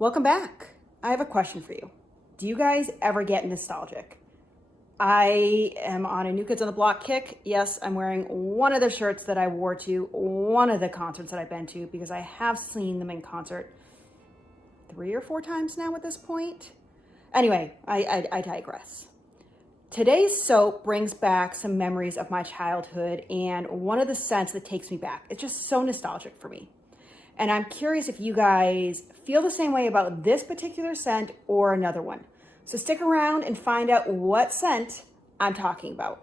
Welcome back. I have a question for you. Do you guys ever get nostalgic? I am on a New Kids on the Block kick. Yes, I'm wearing one of the shirts that I wore to one of the concerts that I've been to because I have seen them in concert 3 or 4 times now at this point. Anyway, I digress. Today's soap brings back some memories of my childhood and one of the scents that takes me back. It's just so nostalgic for me. And I'm curious if you guys feel the same way about this particular scent or another one. So stick around and find out what scent I'm talking about.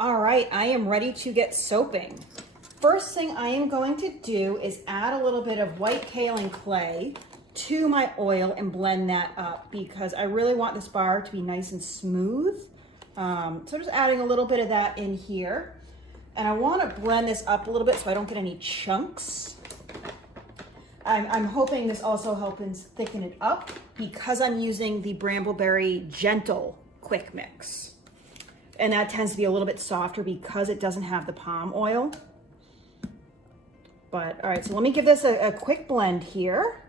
All right, I am ready to get soaping. First thing I am going to do is add a little bit of white kaolin clay to my oil and blend that up because I really want this bar to be nice and smooth. So just adding a little bit of that in here. And I want to blend this up a little bit so I don't get any chunks. I'm hoping this also helps thicken it up because I'm using the Brambleberry Gentle Quick Mix. And that tends to be a little bit softer because it doesn't have the palm oil. But all right, so let me give this a quick blend here.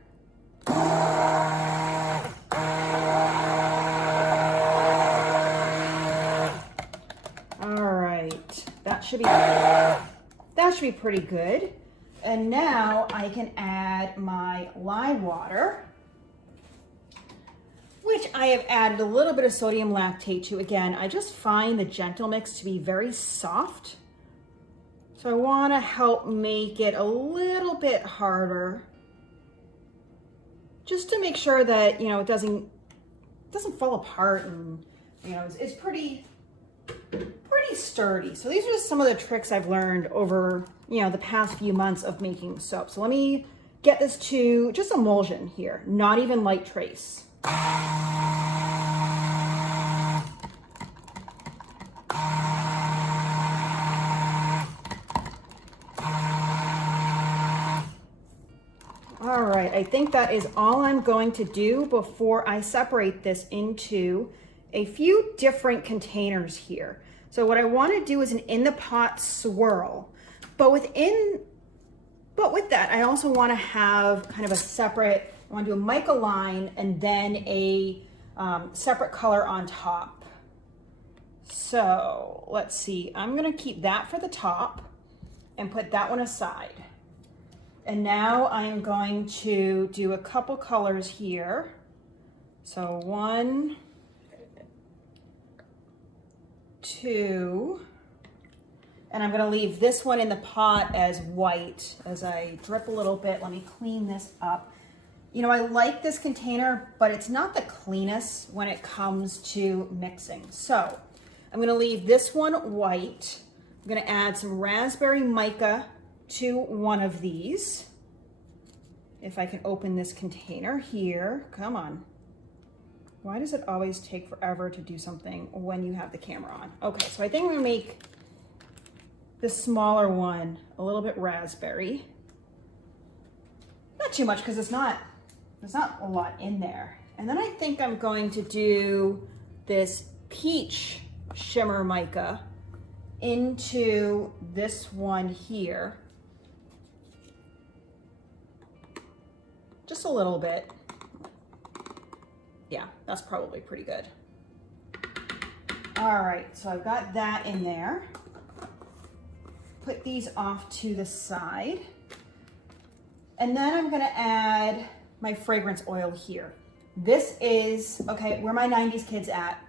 That should be pretty good. And now I can add my lime water, which I have added a little bit of sodium lactate to. Again, I just find the Gentle Mix to be very soft. So I want to help make it a little bit harder just to make sure that, it doesn't fall apart and, it's pretty sturdy. So these are just some of the tricks I've learned over, the past few months of making soap. So let me get this to just emulsion here, not even light trace. All right, I think that is all I'm going to do before I separate this into a few different containers here. So what I want to do is an in the pot swirl, but with that, I also want to have kind of a separate, I want to do a mica line and then a separate color on top. So let's see, I'm going to keep that for the top and put that one aside. And now I'm going to do a couple colors here. So 1, 2, and I'm going to leave this one in the pot as white as I drip a little bit. Let me clean this up. I like this container, but it's not the cleanest when it comes to mixing. So I'm going to leave this one white. I'm going to add some raspberry mica to one of these. If I can open this container here, come on. Why does it always take forever to do something when you have the camera on? Okay, so I think I'm gonna make the smaller one a little bit raspberry. Not too much because there's not a lot in there. And then I think I'm going to do this peach shimmer mica into this one here. Just a little bit. Yeah, that's probably pretty good. All right, so I've got that in there. Put these off to the side. And then I'm gonna add my fragrance oil here. This is, okay, where my 90s kids at?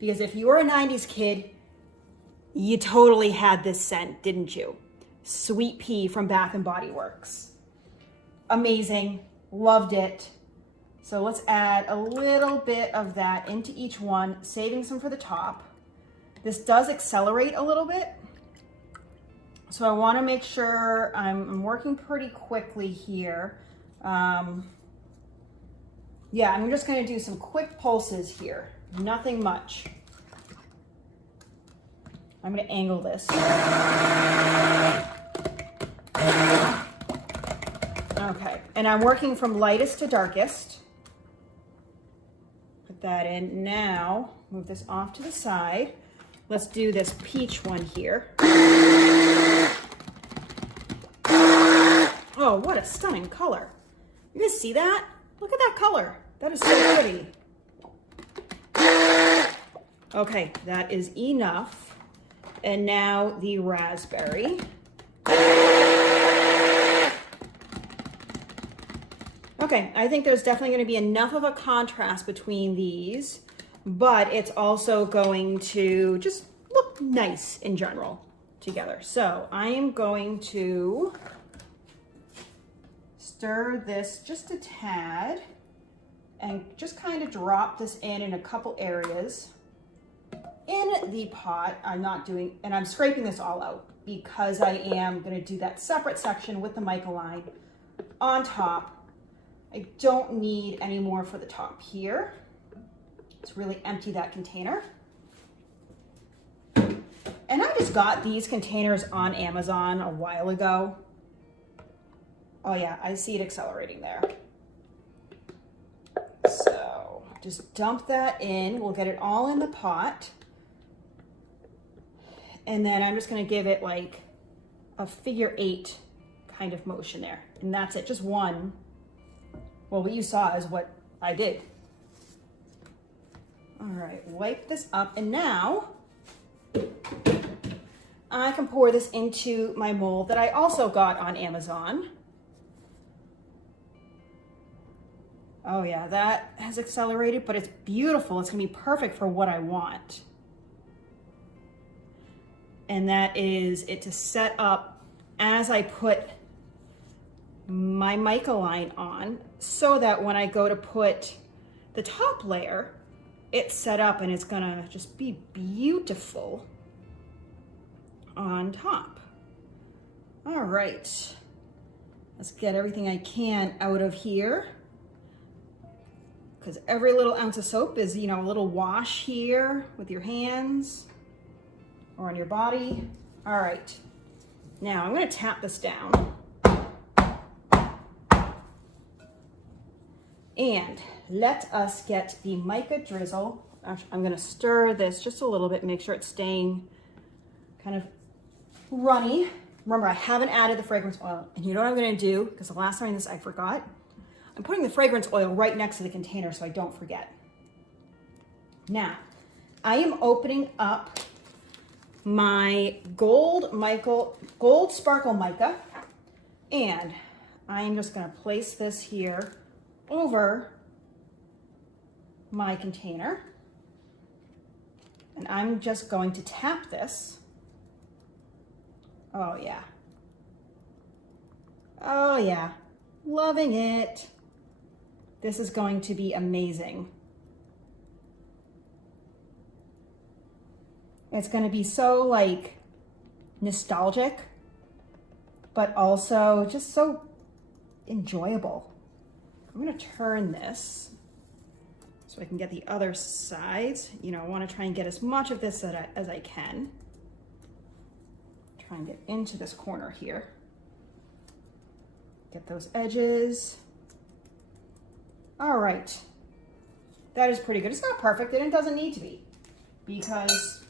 Because if you were a 90s kid, you totally had this scent, didn't you? Sweet Pea from Bath and Body Works. Amazing, loved it. So let's add a little bit of that into each one, saving some for the top. This does accelerate a little bit. So I want to make sure I'm working pretty quickly here. Yeah, I'm just going to do some quick pulses here. Nothing much. I'm going to angle this. Okay, and I'm working from lightest to darkest. Put that in. Now, move this off to the side. Let's do this peach one here. Oh, what a stunning color. You guys see that? Look at that color. That is so pretty. Okay, that is enough. And now the raspberry. Okay, I think there's definitely going to be enough of a contrast between these, but it's also going to just look nice in general together. So I am going to stir this just a tad and just kind of drop this in a couple areas in the pot. I'm not doing, and I'm scraping this all out because I am going to do that separate section with the mica line on top. I don't need any more for the top here. Let's really empty that container. And I just got these containers on Amazon a while ago. Oh yeah, I see it accelerating there. So just dump that in. We'll get it all in the pot. And then I'm just gonna give it like a figure 8 kind of motion there. And that's it, just one. Well, what you saw is what I did. All right, wipe this up. And now I can pour this into my mold that I also got on Amazon. Oh yeah, that has accelerated, but it's beautiful. It's gonna be perfect for what I want. And that is it to set up as I put my mica line on, so that when I go to put the top layer, it's set up and it's gonna just be beautiful on top. All right, let's get everything I can out of here, because every little ounce of soap is, you know, a little wash here with your hands or on your body. All right, now I'm gonna tap this down. And let us get the mica drizzle. Actually, I'm gonna stir this just a little bit, make sure it's staying kind of runny. Remember, I haven't added the fragrance oil. And you know what I'm gonna do, because the last time I did this, I forgot. I'm putting the fragrance oil right next to the container so I don't forget. Now, I am opening up my gold sparkle mica, and I am just gonna place this here over my container, and I'm just going to tap this. Oh yeah. Oh yeah, loving it. This is going to be amazing. It's going to be so like nostalgic, but also just so enjoyable. I'm going to turn this so I can get the other sides. You know, I want to try and get as much of this as I can. Try and get into this corner here. Get those edges. All right. That is pretty good. It's not perfect, and it doesn't need to be, because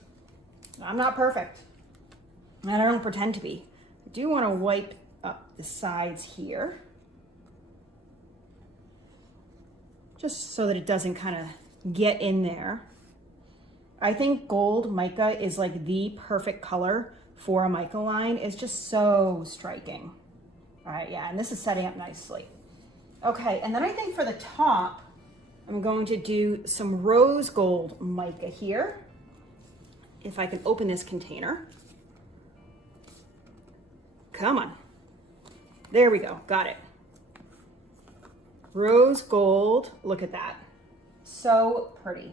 I'm not perfect, and I don't pretend to be. I do want to wipe up the sides here, just so that it doesn't kind of get in there. I think gold mica is like the perfect color for a mica line. It's just so striking. All right, yeah, and this is setting up nicely. Okay, and then I think for the top, I'm going to do some rose gold mica here. If I can open this container. Come on. There we go, got it. Rose gold, look at that. So pretty.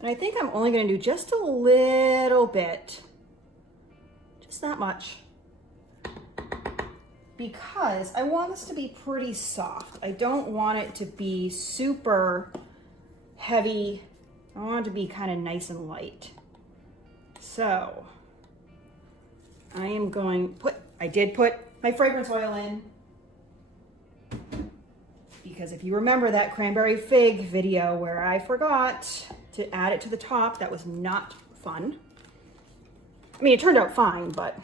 And I think I'm only gonna do just a little bit, just that much, because I want this to be pretty soft. I don't want it to be super heavy. I want it to be kind of nice and light. So I am going I did put my fragrance oil in, because if you remember that cranberry fig video where I forgot to add it to the top, that was not fun. I mean, it turned out fine, but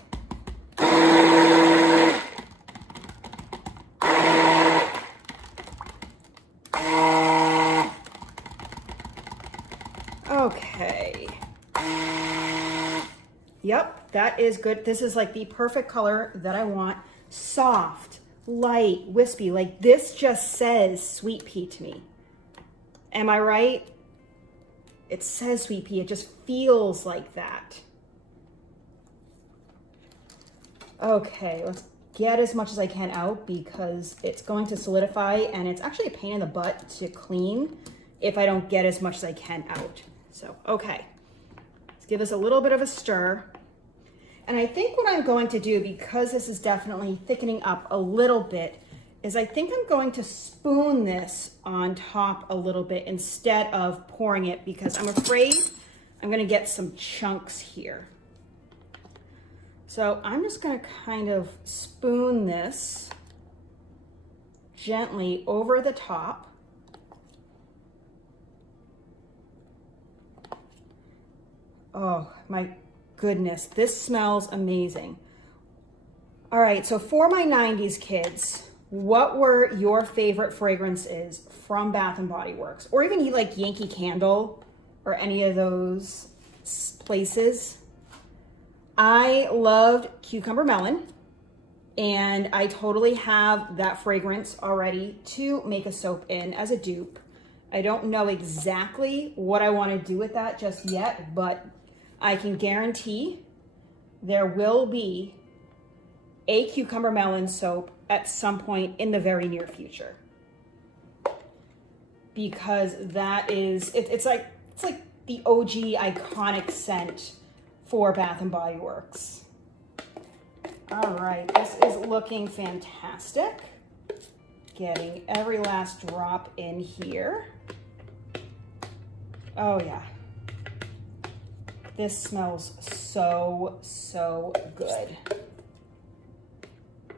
Yep, that is good. This is like the perfect color that I want. Soft, light, wispy. Like this just says sweet pea to me. Am I right? It says sweet pea. It just feels like that. Okay, let's get as much as I can out because it's going to solidify and it's actually a pain in the butt to clean if I don't get as much as I can out. So, okay, let's give this a little bit of a stir. And I think what I'm going to do, because this is definitely thickening up a little bit, is I think I'm going to spoon this on top a little bit instead of pouring it because I'm afraid I'm gonna get some chunks here. So I'm just gonna kind of spoon this gently over the top. Oh my goodness, this smells amazing. All right, so for my 90s kids, what were your favorite fragrances from Bath and Body Works? Or even like Yankee Candle or any of those places? I loved Cucumber Melon, and I totally have that fragrance already to make a soap in as a dupe. I don't know exactly what I want to do with that just yet, but I can guarantee there will be a Cucumber Melon soap at some point in the very near future. Because that is, it's like the OG iconic scent for Bath and Body Works. All right, this is looking fantastic. Getting every last drop in here. Oh yeah. This smells so, so good.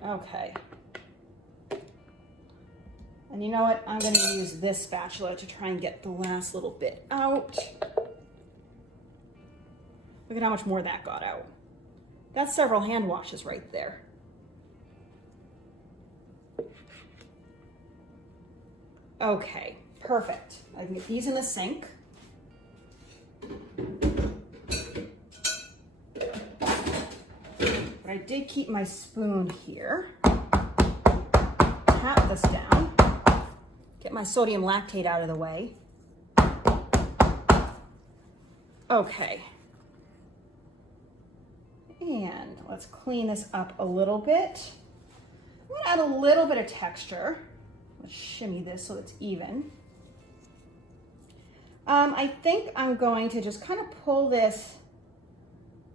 Okay. And you know what? I'm gonna use this spatula to try and get the last little bit out. Look at how much more that got out. That's several hand washes right there. Okay, perfect. I can get these in the sink. But I did keep my spoon here. Tap this down. Get my sodium lactate out of the way. Okay. And let's clean this up a little bit. I'm gonna add a little bit of texture. Let's shimmy this so it's even. I think I'm going to just kind of pull this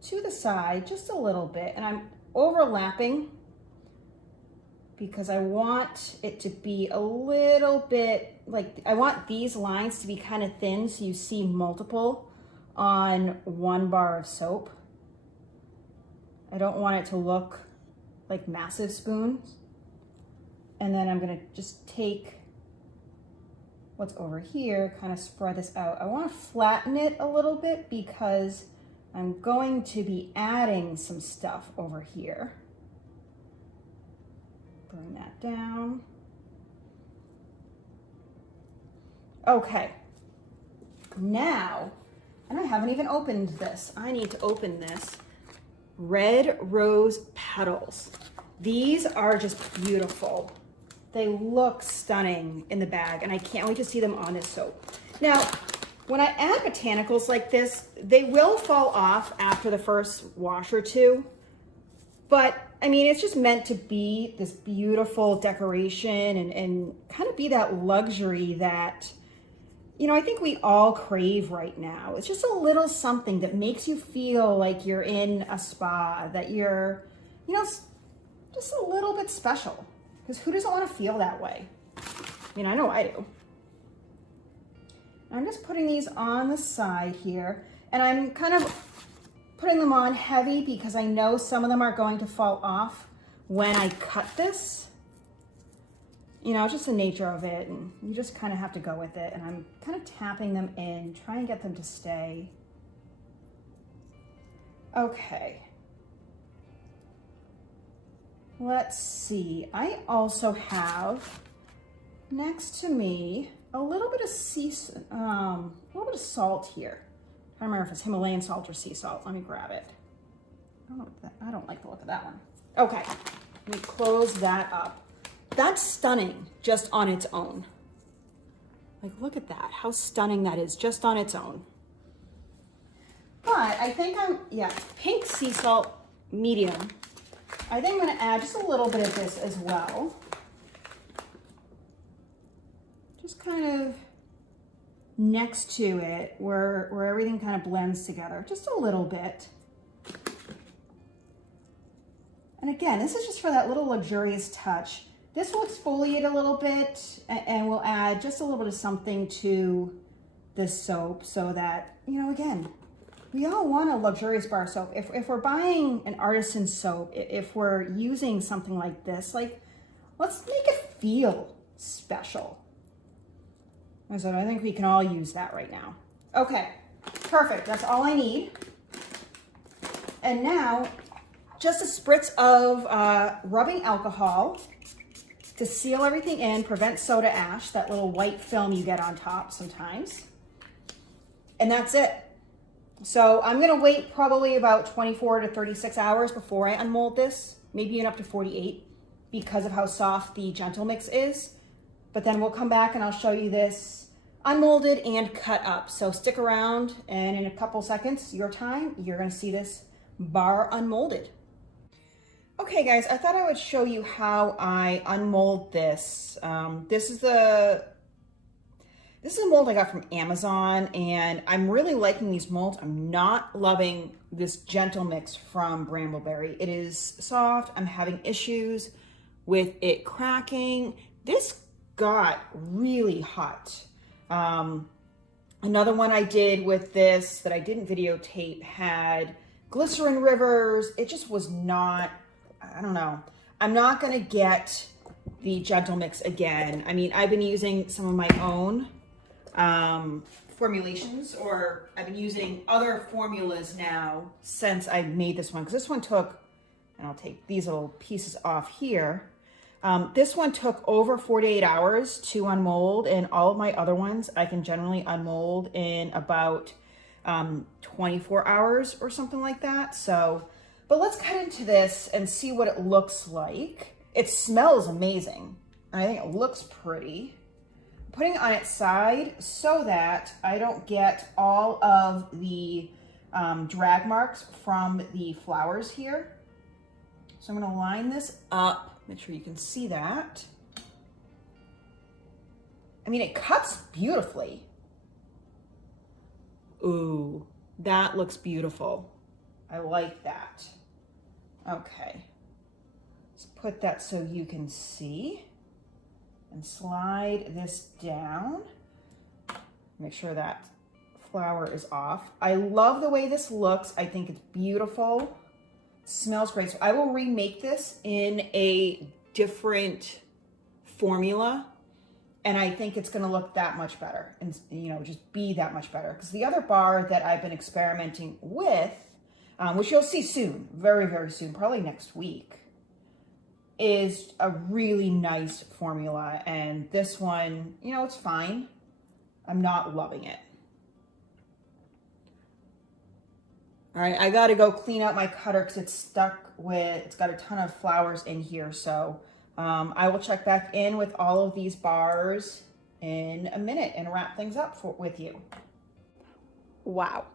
to the side just a little bit, and I'm overlapping because I want it to be a little bit like, I want these lines to be kind of thin so you see multiple on one bar of soap. I don't want it to look like massive spoons. And then I'm gonna just take what's over here, kind of spread this out. I wanna flatten it a little bit because I'm going to be adding some stuff over here. Bring that down. Okay, now, and I haven't even opened this. I need to open this. Red Rose Petals. These are just beautiful. They look stunning in the bag, and I can't wait to see them on this soap. Now, when I add botanicals like this, they will fall off after the first wash or two, but I mean, it's just meant to be this beautiful decoration and kind of be that luxury that, you know, I think we all crave right now. It's just a little something that makes you feel like you're in a spa, that you're, you know, just a little bit special. Because who doesn't want to feel that way? I mean, I know I do. I'm just putting these on the side here, and I'm kind of putting them on heavy because I know some of them are going to fall off when I cut this. You know, just the nature of it, and you just kind of have to go with it. And I'm kind of tapping them in, trying to get them to stay. Okay. Let's see. I also have next to me a little bit of salt here. I don't remember if it's Himalayan salt or sea salt. Let me grab it. I don't like the look of that one. Okay, let me close that up. That's stunning just on its own. Like, look at that, how stunning that is just on its own. But I think pink sea salt medium. I think I'm gonna add just a little bit of this as well. Just kind of next to it where everything kind of blends together, just a little bit. And again, this is just for that little luxurious touch. This will exfoliate a little bit and we'll add just a little bit of something to this soap so that, you know, again, we all want a luxurious bar soap. If we're buying an artisan soap, if we're using something like this, like, let's make it feel special. So I think we can all use that right now. Okay, perfect, that's all I need. And now, just a spritz of rubbing alcohol to seal everything in, prevent soda ash, that little white film you get on top sometimes. And that's it. So I'm gonna wait probably about 24 to 36 hours before I unmold this, maybe even up to 48, because of how soft the Gentle Mix is. But then we'll come back and I'll show you this unmolded and cut up. So stick around, and in a couple seconds, your time, you're gonna see this bar unmolded. Okay guys, I thought I would show you how I unmold this. This is a mold I got from Amazon, and I'm really liking these molds. I'm not loving this Gentle Mix from Brambleberry. It is soft. I'm having issues with it cracking. This got really hot. Another one I did with this that I didn't videotape had glycerin rivers. It just was not, I don't know. I'm not gonna get the Gentle Mix again. I mean, I've been using some of my own formulations, or I've been using other formulas now since I made this one, because this one took, and I'll take these little pieces off here. This one took over 48 hours to unmold, and all of my other ones I can generally unmold in about 24 hours or something like that. So, but let's cut into this and see what it looks like. It smells amazing, and I think it looks pretty. Putting it on its side so that I don't get all of the drag marks from the flowers here. So I'm gonna line this up, make sure you can see that. I mean, it cuts beautifully. Ooh, that looks beautiful. I like that. Okay, let's put that so you can see. And slide this down. Make sure that flower is off. I love the way this looks. I think it's beautiful. Smells great. So I will remake this in a different formula, and I think it's gonna look that much better, and you know, just be that much better. Because the other bar that I've been experimenting with, which you'll see soon, very, very soon, probably next week, is a really nice formula, and this one, you know, it's fine. I'm not loving it. All right, I gotta go clean out my cutter because it's got a ton of flowers in here. So I will check back in with all of these bars in a minute and wrap things up with you. Wow,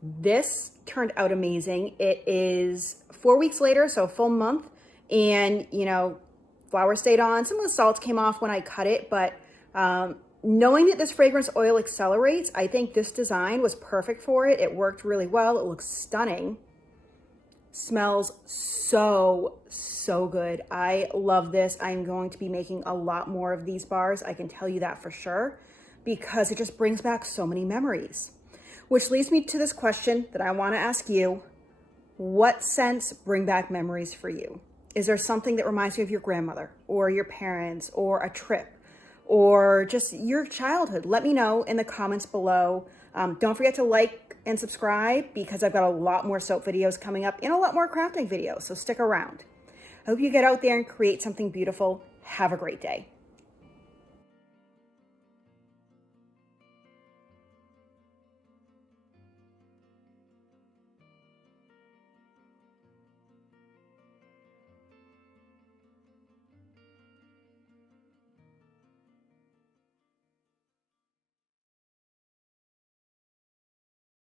this turned out amazing. It is 4 weeks later, so a full month. And, you know, flour stayed on. Some of the salts came off when I cut it, but knowing that this fragrance oil accelerates, I think this design was perfect for it. It worked really well. It looks stunning. Smells so, so good. I love this. I'm going to be making a lot more of these bars. I can tell you that for sure, because it just brings back so many memories. Which leads me to this question that I want to ask you. What scents bring back memories for you? Is there something that reminds you of your grandmother or your parents or a trip or just your childhood? Let me know in the comments below. Don't forget to like and subscribe, because I've got a lot more soap videos coming up and a lot more crafting videos, so stick around. I hope you get out there and create something beautiful. Have a great day.